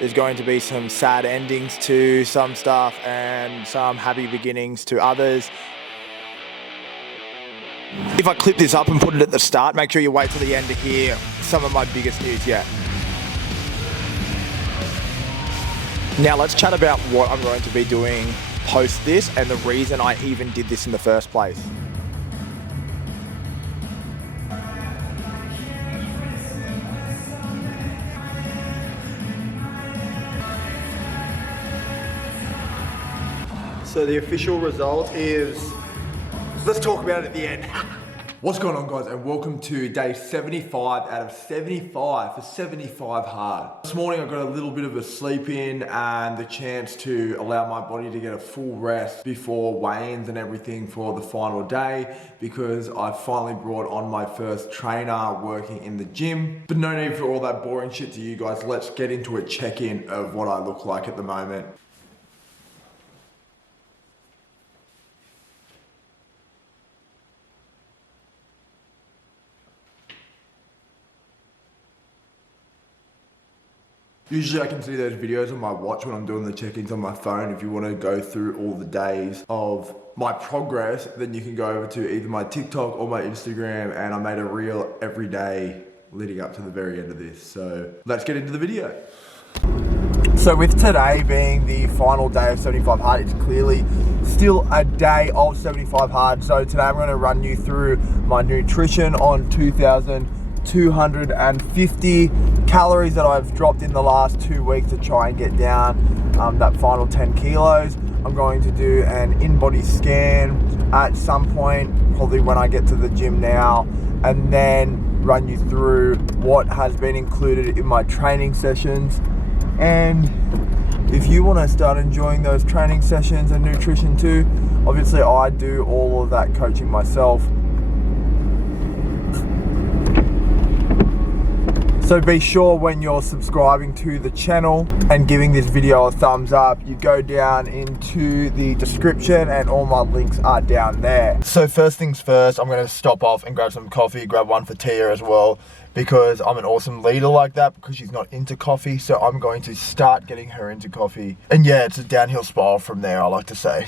There's going to be some sad endings to some stuff and some happy beginnings to others. If I clip this up and put it at the start, make sure you wait till the end to hear some of my biggest news yet. Now let's chat about what I'm going to be doing post this and the reason I even did this in the first place. So the official result is, let's talk about it at the end. What's going on, guys, and welcome to day 75 out of 75 for 75 hard. This morning I got a little bit of a sleep in and the chance to allow my body to get a full rest before weigh-ins and everything for the final day, because I finally brought on my first trainer working in the gym. But no need for all that boring shit to you guys. Let's get into a check-in of what I look like at the moment. Usually I can see those videos on my watch when I'm doing the check-ins on my phone. If you want to go through all the days of my progress, then you can go over to either my TikTok or my Instagram, and I made a reel every day leading up to the very end of this. So let's get into the video. So with today being the final day of 75 hard, it's clearly still a day of 75 hard. So today I'm going to run you through my nutrition on 2,250 calories that I've dropped in the last 2 weeks to try and get down that final 10 kilos. I'm going to do an in-body scan at some point, probably when I get to the gym now, and then run you through what has been included in my training sessions. And if you want to start enjoying those training sessions and nutrition too, obviously I do all of that coaching myself. So be sure when you're subscribing to the channel and giving this video a thumbs up, you go down into the description and all my links are down there. So first things first, I'm gonna stop off and grab some coffee, grab one for Tia as well, because I'm an awesome leader like that, because she's not into coffee. So I'm going to start getting her into coffee. And yeah, it's a downhill spiral from there, I like to say.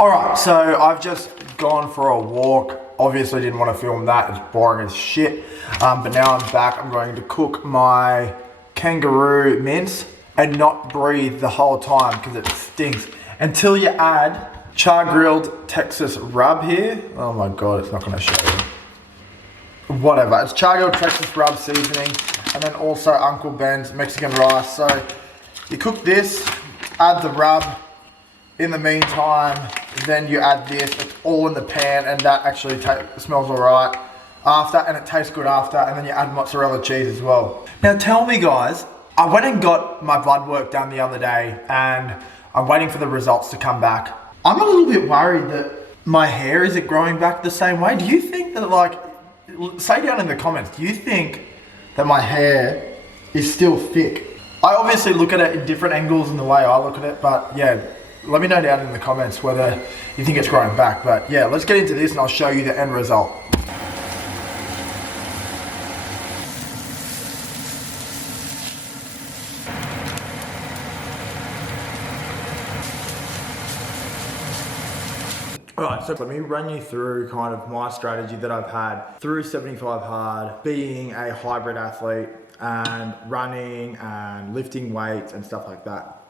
Alright, so I've just gone for a walk. Obviously didn't want to film that, it's boring as shit. But now I'm back. I'm going to cook my kangaroo mince and not breathe the whole time because it stinks. Until you add char-grilled Texas rub here. Oh my god, it's not going to show you. Whatever, it's char-grilled Texas rub seasoning, and then also Uncle Ben's Mexican rice. So you cook this, add the rub. In the meantime, then you add this. It's all in the pan, and that actually smells alright after, and it tastes good after. And then you add mozzarella cheese as well. Now tell me guys, I went and got my blood work done the other day, and I'm waiting for the results to come back. I'm a little bit worried that my hair isn't growing back the same way. Do you think that, like, say down in the comments, do you think that my hair is still thick? I obviously look at it in different angles in the way I look at it, but yeah, let me know down in the comments whether you think it's growing back. But yeah, let's get into this and I'll show you the end result. Alright, so let me run you through kind of my strategy that I've had through 75 hard, being a hybrid athlete and running and lifting weights and stuff like that.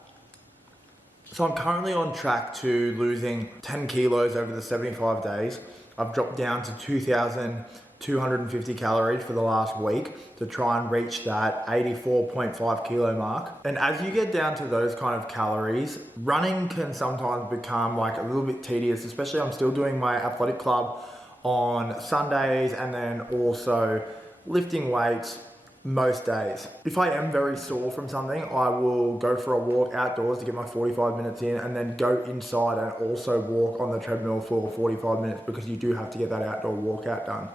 So I'm currently on track to losing 10 kilos over the 75 days. I've dropped down to 2,250 calories for the last week to try and reach that 84.5 kilo mark. And as you get down to those kind of calories, running can sometimes become like a little bit tedious, especially I'm still doing my athletic club on Sundays and then also lifting weights most days. If I am very sore from something, I will go for a walk outdoors to get my 45 minutes in and then go inside and also walk on the treadmill for 45 minutes because you do have to get that outdoor workout done.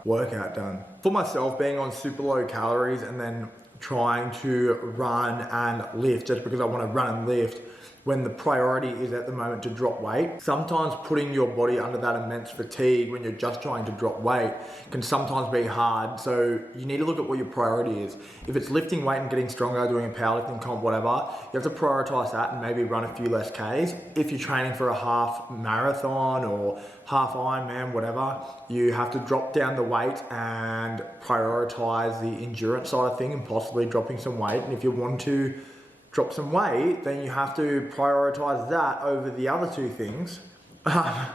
For myself, being on super low calories and then trying to run and lift just because I want to run and lift when the priority is at the moment to drop weight. Sometimes putting your body under that immense fatigue when you're just trying to drop weight can sometimes be hard. So you need to look at what your priority is. If it's lifting weight and getting stronger, doing a powerlifting comp, whatever, you have to prioritize that and maybe run a few less Ks. If you're training for a half marathon or half Ironman, whatever, you have to drop down the weight and prioritize the endurance side of thing and possibly dropping some weight. And if you want to drop some weight, then you have to prioritize that over the other two things. But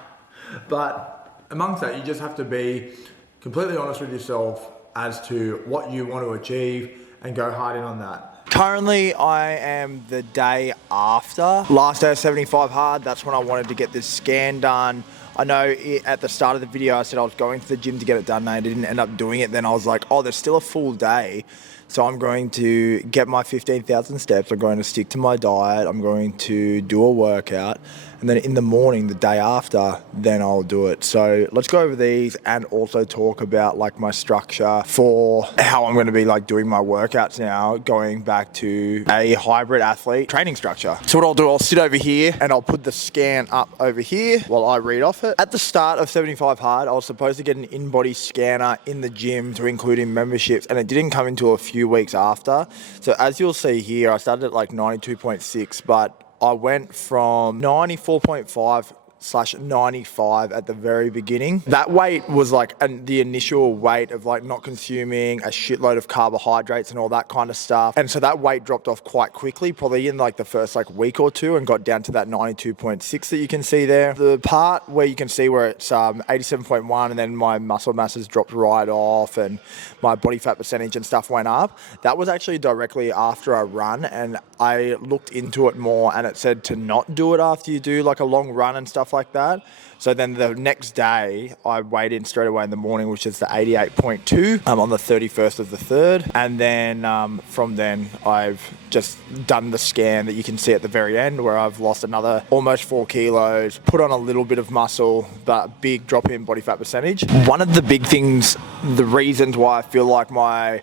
amongst that, you just have to be completely honest with yourself as to what you want to achieve and go hard in on that. Currently, I am the day after last day of 75 hard. That's when I wanted to get this scan done. I know at the start of the video, I said I was going to the gym to get it done and I didn't end up doing it. Then I was like, oh, there's still a full day. So I'm going to get my 15,000 steps. I'm going to stick to my diet. I'm going to do a workout. And then in the morning, the day after, then I'll do it. So let's go over these and also talk about like my structure for how I'm going to be like doing my workouts now, going back to a hybrid athlete training structure. So what I'll do, I'll sit over here and I'll put the scan up over here while I read off it. At the start of 75 hard, I was supposed to get an in-body scanner in the gym to include in memberships, and it didn't come until a few weeks after. So as you'll see here, I started at like 92.6, but I went from 94.5/95 at the very beginning. That weight was like the initial weight of like not consuming a shitload of carbohydrates and all that kind of stuff. And so that weight dropped off quite quickly, probably in like the first like week or two, and got down to that 92.6 that you can see there. The part where you can see where it's 87.1 and then my muscle mass has dropped right off and my body fat percentage and stuff went up, that was actually directly after a run, and I looked into it more and it said to not do it after you do like a long run and stuff like that. So then the next day I weighed in straight away in the morning, which is the 88.2 on the 31st of the 3rd. And then from then I've just done the scan that you can see at the very end where I've lost another almost 4 kilos, put on a little bit of muscle, but big drop in body fat percentage. One of the big things, the reasons why I feel like my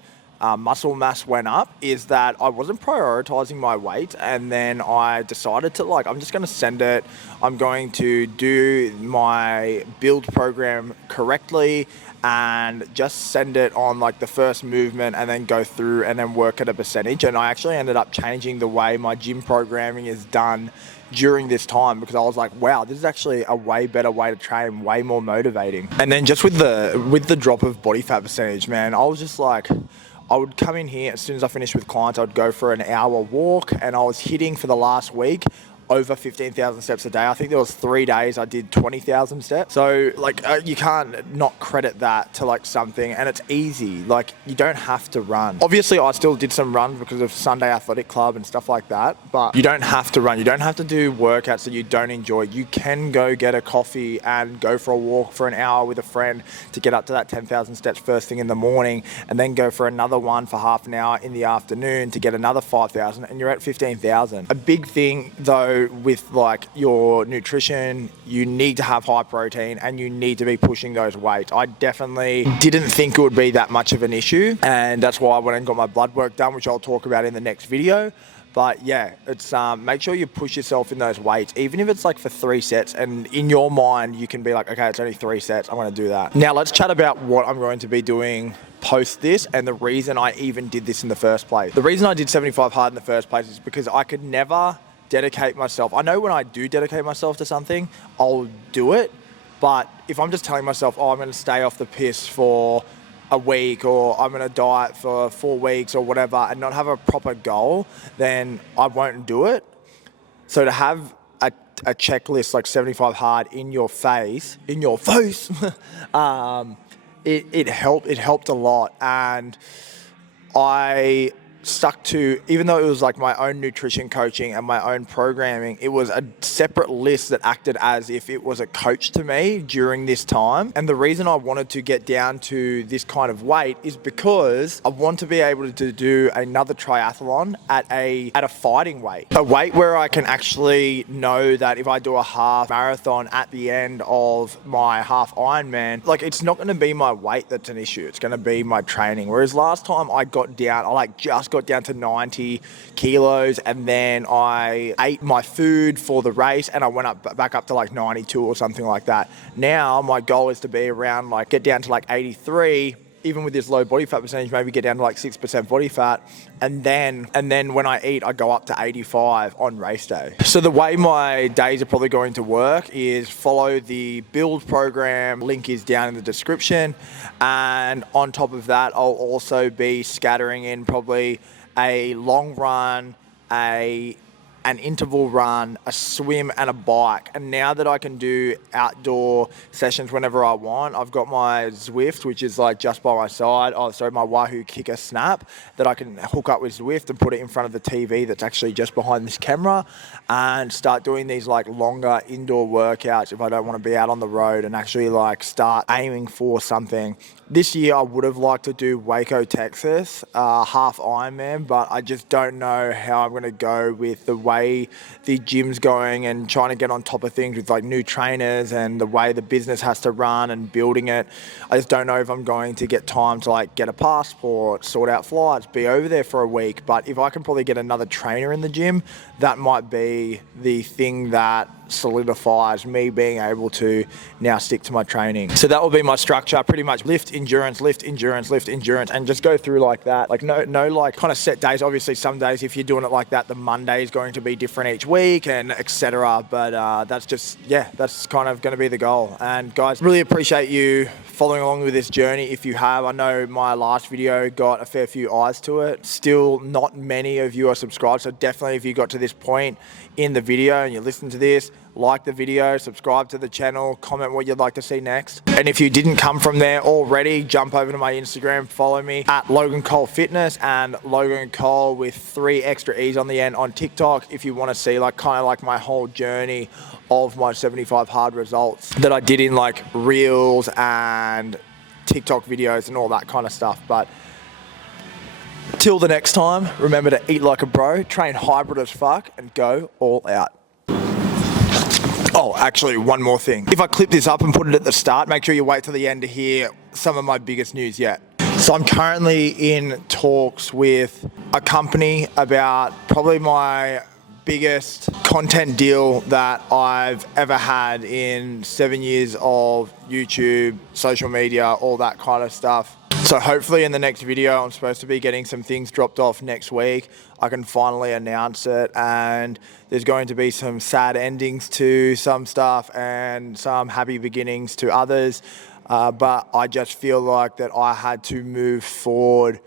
muscle mass went up is that I wasn't prioritizing my weight, and then I decided to I'm just going to send it. I'm going to do my build program correctly and just send it on like the first movement and then go through and then work at a percentage. And I actually ended up changing the way my gym programming is done during this time because I was like, wow, this is actually a way better way to train, way more motivating. And then just with the drop of body fat percentage, man, I was just like, I would come in here as soon as I finished with clients, I would go for an hour walk, and I was hitting for the last week over 15,000 steps a day. I think there was 3 days I did 20,000 steps. So you can't not credit that to like something, and it's easy. Like you don't have to run. Obviously I still did some runs because of Sunday athletic club and stuff like that, but you don't have to run. You don't have to do workouts that you don't enjoy. You can go get a coffee and go for a walk for an hour with a friend to get up to that 10,000 steps first thing in the morning, and then go for another one for half an hour in the afternoon to get another 5,000, and you're at 15,000. A big thing though with like your nutrition, you need to have high protein and you need to be pushing those weights. I definitely didn't think it would be that much of an issue, and that's why I went and got my blood work done, which I'll talk about in the next video. But yeah, it's make sure you push yourself in those weights, even if it's like for 3 sets, and in your mind you can be like, okay, it's only 3 sets, I'm going to do that. Now let's chat about what I'm going to be doing post this and the reason I even did this in the first place. The reason I did 75 hard in the first place is because I could never dedicate myself. I know when I do dedicate myself to something, I'll do it. But if I'm just telling myself, oh, I'm going to stay off the piss for a week, or I'm going to diet for 4 weeks or whatever, and not have a proper goal, then I won't do it. So to have a a checklist like 75 hard in your face, it helped a lot. And I stuck to, even though it was like my own nutrition coaching and my own programming, it was a separate list that acted as if it was a coach to me during this time. And the reason I wanted to get down to this kind of weight is because I want to be able to do another triathlon at a fighting weight, a weight where I can actually know that if I do a half marathon at the end of my half Ironman, like, it's not going to be my weight that's an issue, it's going to be my training. Whereas last time I just got down to 90 kilos, and then I ate my food for the race and I went back up to like 92 or something like that. Now my goal is to be around, like, get down to like 83, even with this low body fat percentage, maybe get down to like 6% body fat, and then when I eat, I go up to 85 on race day. So the way my days are probably going to work is follow the build program. Link is down in the description, and on top of that, I'll also be scattering in probably a long run, an interval run, a swim, and a bike. And now that I can do outdoor sessions whenever I want, I've got my Zwift, which is like just by my side. My Wahoo Kicker Snap that I can hook up with Zwift and put it in front of the TV that's actually just behind this camera, and start doing these like longer indoor workouts if I don't want to be out on the road, and actually like start aiming for something. This year I would have liked to do Waco, Texas, half Ironman, but I just don't know how I'm going to go with the way the gym's going and trying to get on top of things with like new trainers and the way the business has to run and building it. I just don't know if I'm going to get time to like get a passport, sort out flights, be over there for a week. But if I can probably get another trainer in the gym, that might be the thing that solidifies me being able to now stick to my training. So that will be my structure, pretty much lift, endurance, and just go through like that. Like no like kind of set days. Obviously some days, if you're doing it like that, the Monday is going to be different each week and etc. But that's kind of going to be the goal. And guys, really appreciate you following along with this journey. If you have, I know my last video got a fair few eyes to it. Still not many of you are subscribed, so definitely if you got to this point in the video and you listen to this, like the video, subscribe to the channel, comment what you'd like to see next. And if you didn't come from there already, jump over to my Instagram, follow me at Logan Cole Fitness and Logan Cole with 3 extra E's on the end on TikTok if you want to see like kind of like my whole journey of my 75 hard results that I did in like reels and TikTok videos and all that kind of stuff. But till the next time, remember to eat like a bro, train hybrid as fuck, and go all out. Oh, actually, one more thing. If I clip this up and put it at the start, make sure you wait till the end to hear some of my biggest news yet. So I'm currently in talks with a company about probably my biggest content deal that I've ever had in 7 years of YouTube, social media, all that kind of stuff. So hopefully in the next video, I'm supposed to be getting some things dropped off next week. I can finally announce it, and there's going to be some sad endings to some stuff and some happy beginnings to others. But I just feel like that I had to move forward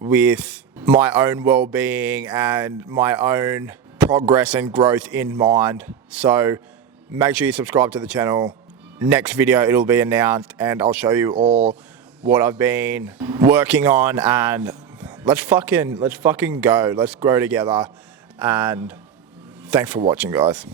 with my own well-being and my own progress and growth in mind. So make sure you subscribe to the channel. Next video, it'll be announced, and I'll show you all what I've been working on, and let's fucking go. Let's grow together. And thanks for watching, guys.